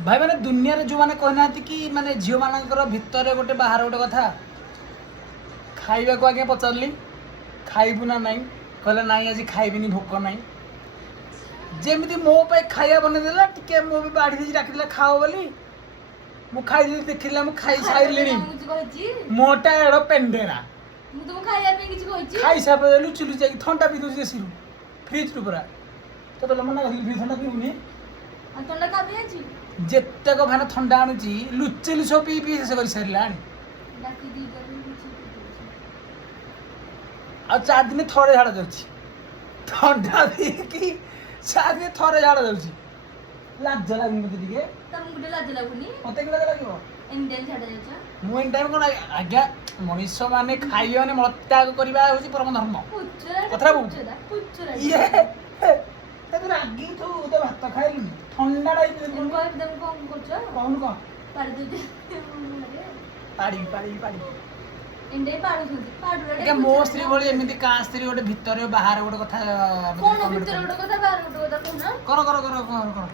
भाई मैंने दुनिया रे जो माने कहना कि माने झील मानकर भितर गोटे बाहर गोटे कथा खाइबा को आगे पचारली खाइबू ना नाई कहले नाई आज खाइबिनी भोक नाई जेमिति मो पे खाइया बनेदेला टिके मो भी बाढ़ी दे डाकिला खाओ बोली मु खाइली देखिला मु खाई साइलिनी मोटा एड़ो पेंडेरा ମୁଁ ତମକୁ ଖାଇବା ପାଇଁ କିଛି କହିଛି खाई सापे लुचि लुचि जाई ठंडा पी दोसी सिरु फ्रिज रु पूरा तो बोला मना कहली फ्रिज ठंडा पीउनी ଆଉ ତଣ୍ଡା କାବି ଅଛି ଯେତେକ ଭାନ ଥଣ୍ଡା ଆଣୁଛି ଲୁଚି ଲୁଚ ପିଇ ପିଇ ଶେଷ କରି ସାରିଲାଣି ଡାକି ଦିଟା କିଛି ଆଉ 4 ଦିନ ଥରେ ଝାଡା ଯାଉଛି ଥଣ୍ଡା ପିଇକି 4 ଦିନ ଥରେ ଝାଡା ଯାଉଛି ଲାଜ ଲାଗୁନି ମତେ ଟିକେ ତମକୁ ଗୋଟେ ଲାଜ ଲାଗୁନି ମତେ କି ଲାଜ ଲାଗିବ ଇଣ୍ଡିଆନ ଛାଡା ଯାଉଛ ମୁଁ ଏଇ ଟାଇମ କଣ ଆଜ୍ଞା ମଣିଷ ମାନେ ଖାଇବାନେ ମଳତ୍ୟାଗ କରିବା ହେଉଛି ପରମ ଧର୍ମ କଥାଟା କହୁଛି ଇଏ ରାଗି ତୁ ତ ଭାତ ଖାଇଲୁନି ଥଣ୍ଡା ଟା ତମକୁ କଣ କରୁଛ କହୁନୁ କଣ ପାଡ଼ି ଦଉଛ ପାଡ଼ି ପାଡ଼ି ପାଡ଼ି ଇଣ୍ଡିଆ ପାଡୁଛନ୍ତି ଆଜ୍ଞା ମୋ ସ୍ତ୍ରୀ ଭଳି ଏମିତି କାହା ସ୍ତ୍ରୀ ଗୋଟେ ଭିତରେ ବାହାରେ ଗୋଟେ କଥା କଣ ଭିତରେ ଗୋଟେ କଥା ବାହାରେ ଗୋଟେ କଥା କହୁନ କର କର କର କର କର